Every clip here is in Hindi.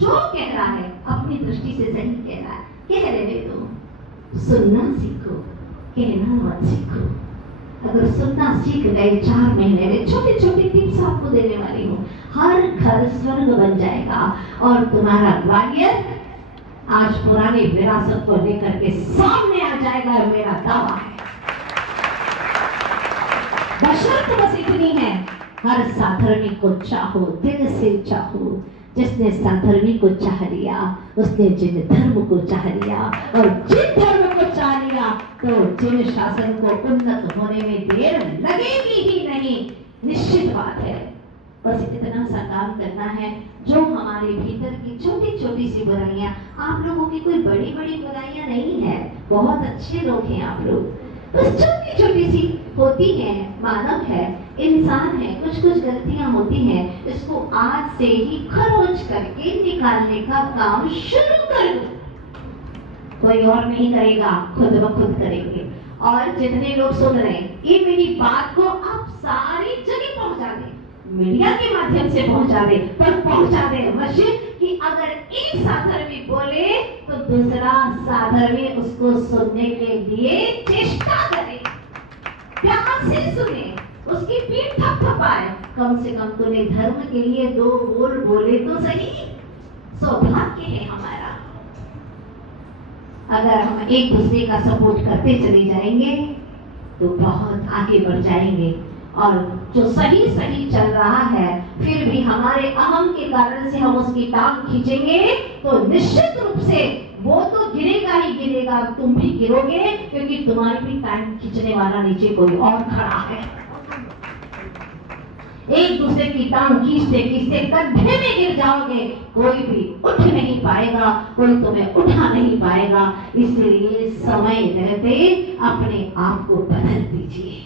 जो कह रहा है अपनी दृष्टि से सही कह रहा है, कह रहे दो। सुनना सीखो, कहना मत सीखो। अगर सुनना सीख गए 4 महीने में, छोटे छोटे टिप्स आपको देने वाली हूँ, हर घर स्वर्ग बन जाएगा। और तुम्हारा ग्वालियर आज पुरानी विरासत को लेकर के सामने आ जाएगा, मेरा दावा है। बशर्त बस इतनी है, हर साधर्मी को चाहो, दिल से चाहो। जिसने साधर्मी को चाह लिया, उसने जिन धर्म को चाह लिया, और जिन धर्म को चाह लिया तो जिन शासन को उन्नत होने में देर लगेगी ही नहीं, निश्चित बात है। बस इतना सा काम करना है, जो हमारे भीतर की छोटी छोटी सी बुराइयां, आप लोगों की कोई बड़ी बड़ी बुराइयां नहीं है, बहुत अच्छे लोग हैं आप लोग, बस छोटी छोटी सी होती है, मानव है, इंसान है, कुछ कुछ गलतियां होती हैं। इसको आज से ही खरोच करके निकालने का काम शुरू कर दो। कोई और नहीं करेगा, खुद ब खुद करेंगे। और जितने लोग सुन रहे हैं, ये मेरी बात को आप सारी जगह पहुंचा दें, मीडिया के माध्यम से पहुंचा दे, पर पहुंचा दे मस्जिद कि अगर एक साधर्मी बोले तो दूसरा साधर्मी उसको सुनने के लिए चेष्टा करे, प्यार से सुने, उसकी पीठ थपथपाए। कम से कम तूने धर्म के लिए 2 बोल बोले तो सही। सौभाग्य है हमारा अगर हम एक दूसरे का सपोर्ट करते चले जाएंगे तो बहुत आगे बढ़ जाएंगे। और जो सही सही चल रहा है, फिर भी हमारे अहम के कारण से हम उसकी टांग खींचेंगे तो निश्चित रूप से वो तो गिरेगा ही गिरेगा, तुम भी गिरोगे, क्योंकि तुम्हारी भी टांग खींचने वाला नीचे कोई और खड़ा है। एक दूसरे की टांग खींचते खींचते गड्ढे में गिर जाओगे, कोई भी उठ नहीं पाएगा, कोई तुम्हें उठा नहीं पाएगा। इसलिए समय रहते अपने आप को बदल दीजिए,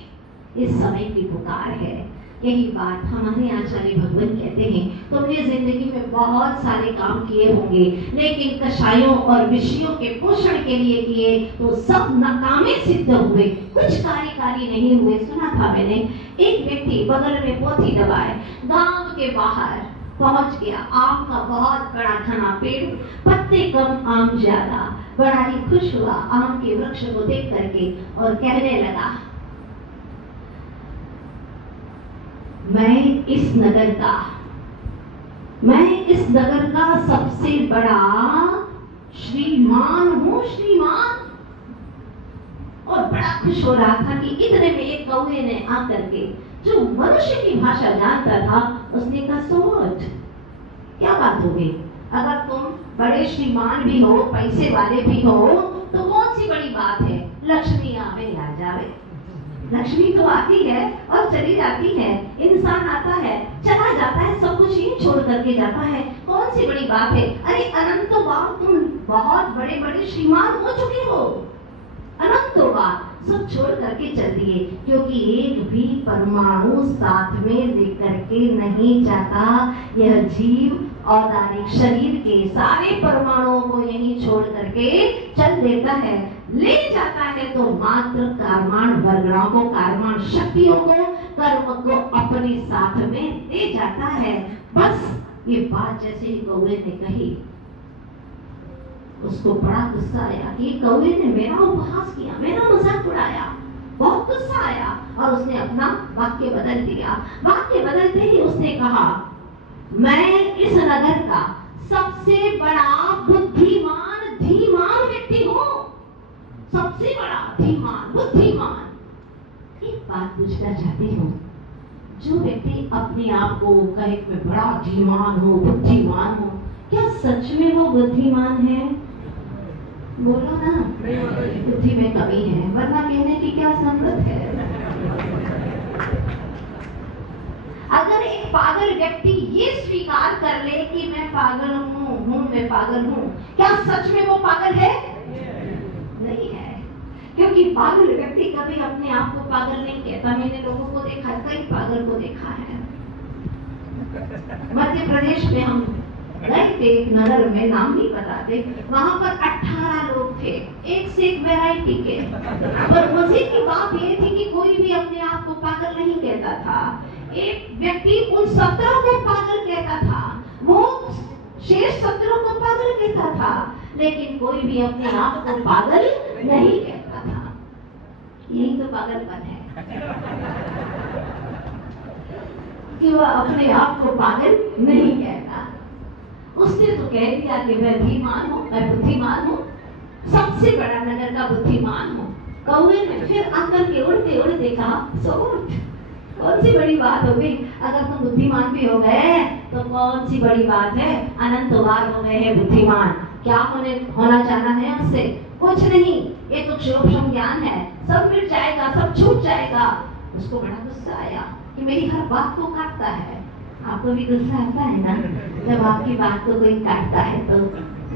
इस समय की पुकार है। यही बात हमारे आचार्य भगवान कहते हैं, तुमने जिंदगी में बहुत सारे काम किए होंगे, लेकिन कषायों और विषयों के पोषण के लिए किए तो सब नाकामे सिद्ध हुए, कुछ कार्यकारी नहीं हुए। सुना था मैंने, एक व्यक्ति बगल में पोथी दबाए, गांव के बाहर पहुंच गया, आम का बहुत बड़ा घना पेड़, पत्ते कम आम ज्यादा, बड़ा ही खुश हुआ आम के वृक्ष को देख करके और कहने लगा, मैं इस नगर का सबसे बड़ा श्रीमान हूँ, श्रीमान। और बड़ा खुश हो रहा था कि इतने में एक कौवे ने आकर के, जो मनुष्य की भाषा जानता था, उसने कहा, सोच क्या बात हो गई, अगर तुम बड़े श्रीमान भी हो, पैसे वाले भी हो, तो कौन सी बड़ी बात है, लक्ष्मी आवे आ जावे। लक्ष्मी तो आती है और चली जाती है, इंसान आता है चला जाता है, सब कुछ ही छोड़ करके जाता है, कौन सी बड़ी बात है। अरे अनंतों बार तुम बहुत बड़े बड़े श्रीमान हो चुके हो, अनंतों बार सब छोड़ करके चल दिए, क्योंकि एक भी परमाणु साथ में लेकर के नहीं जाता। यह जीव औदारिक शरीर के सारे परमाणुओं को यहीं छोड़ करके चल देता है, ले जाता है तो मात्र कर्माण वर्गणों को, कर्माण शक्तियों को, कर्म को अपने साथ में ले जाता है। बस ये बात जैसे ही कौवे ने कही, उसको बड़ा गुस्सा आया कि कौवे ने मेरा उपहास किया, मेरा मजाक उड़ाया, बहुत गुस्सा आया और उसने अपना वाक्य बदल दिया। वाक्य बदलते ही उसने कहा, मैं इस नगर का सबसे बड़ा बुद्धिमान धीमान व्यक्ति हूँ, सबसे बड़ा धीमान बुद्धिमान। एक बात पूछना चाहती हूँ, जो व्यक्ति अपने आप को कहे मैं बड़ा धीमान हूँ, बुद्धिमान हूँ, क्या सच में वो बुद्धिमान है? बोलो ना, बुद्धि में कमी है, वरना कहने की क्या जरूरत है। अगर एक पागल व्यक्ति ये स्वीकार कर ले कि मैं पागल हूँ, मैं पागल हूँ, क्या सच में वो पागल है? नहीं है, क्योंकि पागल व्यक्ति कभी अपने आप को पागल नहीं कहता। मैंने लोगों को देखा, कई पागल को देखा है। मध्य प्रदेश में हम गए थे एक नगर में, नाम नहीं बताते, वहां पर 18 लोग थे, एक से एक वैरायटी के। पर मजे की बात ये थी कि कोई भी अपने आप को पागल नहीं कहता था। एक व्यक्ति उन 17 को पागल कहता था। वो शेष 17 लेकिन कोई भी अपने आप को पागल नहीं कहता था। यही तो पागलपन है कि वह अपने आप को पागल नहीं कहता। उसने तो कह दिया कि मैं धीमान हूँ, मैं बुद्धिमान हूँ, सबसे बड़ा नगर का बुद्धिमान हूँ। कौवे ने फिर आकर के उड़ते उड़ते कहा, सोच कौन सी बड़ी बात हो गई, अगर तुम बुद्धिमान भी हो गए तो कौन सी बड़ी बात है, अनंत बार हो गए हैं बुद्धिमान, क्या होना चाहना है उससे, कुछ नहीं, ये तो क्षोभ ज्ञान है, सब मिट जाएगा, सब छूट जाएगा। उसको बड़ा गुस्सा आया कि मेरी हर बात को काटता है। आपको भी गुस्सा आता है ना जब आपकी बात को कोई काटता है तो,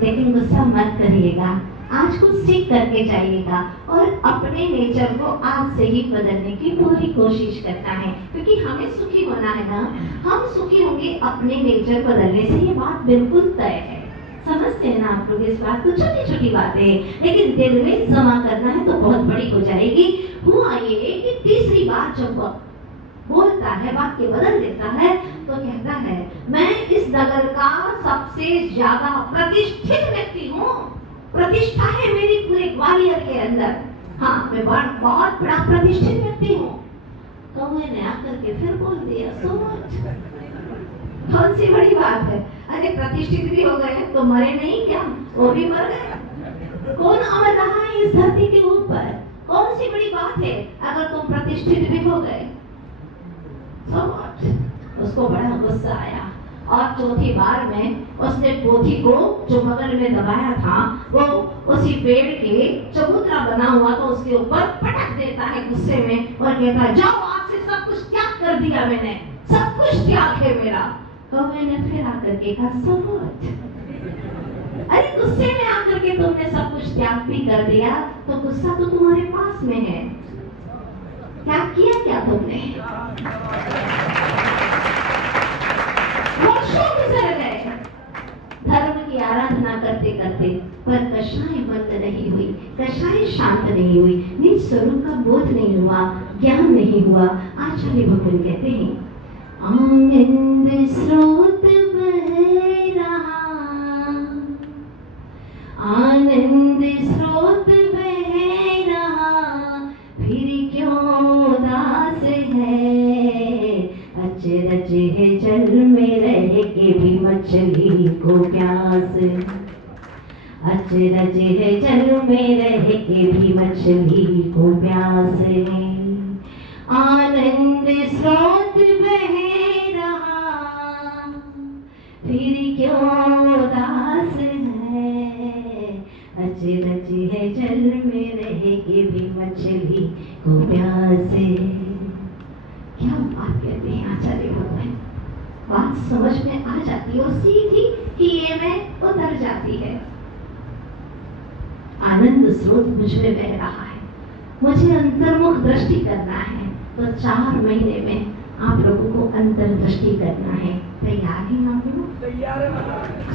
लेकिन गुस्सा मत करिएगा, आज कुछ सीख करके जाइएगा और अपने नेचर को आज से ही बदलने की पूरी कोशिश करना है, क्योंकि हमें सुखी होना है ना। हम सुखी होंगे अपने नेचर बदलने से, ये बात बिल्कुल तय है। समझते हैं ना आप लोग इस बात को, छोटी छोटी बातें, लेकिन दिल में जमा करना है तो बहुत बड़ी हो जाएगी। हुआ ये कि तीसरी बार जब वह बोलता है, वाक्य बदल देता है, तो कहता है मैं इस नगर का सबसे ज्यादा प्रतिष्ठित व्यक्ति हूँ, प्रतिष्ठा है मेरी पूरे ग्वालियर के अंदर, हाँ मैं बहुत बड़ा प्रतिष्ठित व्यक्ति हूँ। तो मैंने आकर के फिर बोल दिया, सोच कौन सी बड़ी बात है, अरे प्रतिष्ठित भी हो गए तो मरे नहीं क्या, वो भी मर गए, कौन अमर रहा है इस धरती के ऊपर, कौन सी बड़ी बात है अगर तुम प्रतिष्ठित भी हो गए। उसको बड़ा गुस्सा आया और चौथी बार में उसने पोथी को जो बगल में दबाया था वो उसी पेड़ के चबूतरा बना हुआ था उसके ऊपर पटक देता है गुस्से में और कहता है, जाओ आज से सब कुछ त्याग कर दिया मैंने, सब कुछ त्याग है मेरा। तो मैंने फिर आकर के कहा, सोच अरे गुस्से में आकर के तुमने सब कुछ त्याग भी कर दिया तो गुस्सा तो तुम्हारे पास में है, क्या किया क्या तुमने, वर्षों गुजर गए धर्म की आराधना करते करते, पर कषाय बंद नहीं हुई, कषाय शांत नहीं हुई, निज स्वरूप का बोध नहीं हुआ, ज्ञान नहीं हुआ। आचार्य भगवान कहते हैं, आनंद स्रोत बह रहा, आनंद स्रोत बह रहा, फिर क्यों दास है, अचरज है जल में रह के भी मछली को प्यास, अचरज है जल में रह के भी मछली को प्यास है, आनंद स्रोत बह रहा, फिर क्यों दास है, अचरज है जल में रह के भी मछली को प्यास है। क्या बात कहते हैं आचार्य भगवान, बात समझ में आ जाती है और सीधी किए में उतर जाती है। आनंद स्रोत मुझ में बह रहा है, मुझे अंतर्मुख दृष्टि करना है, तो 4 महीने में आप लोगों को अंतर्दृष्टि करना है। तैयार हैं आप लोग? तैयार है।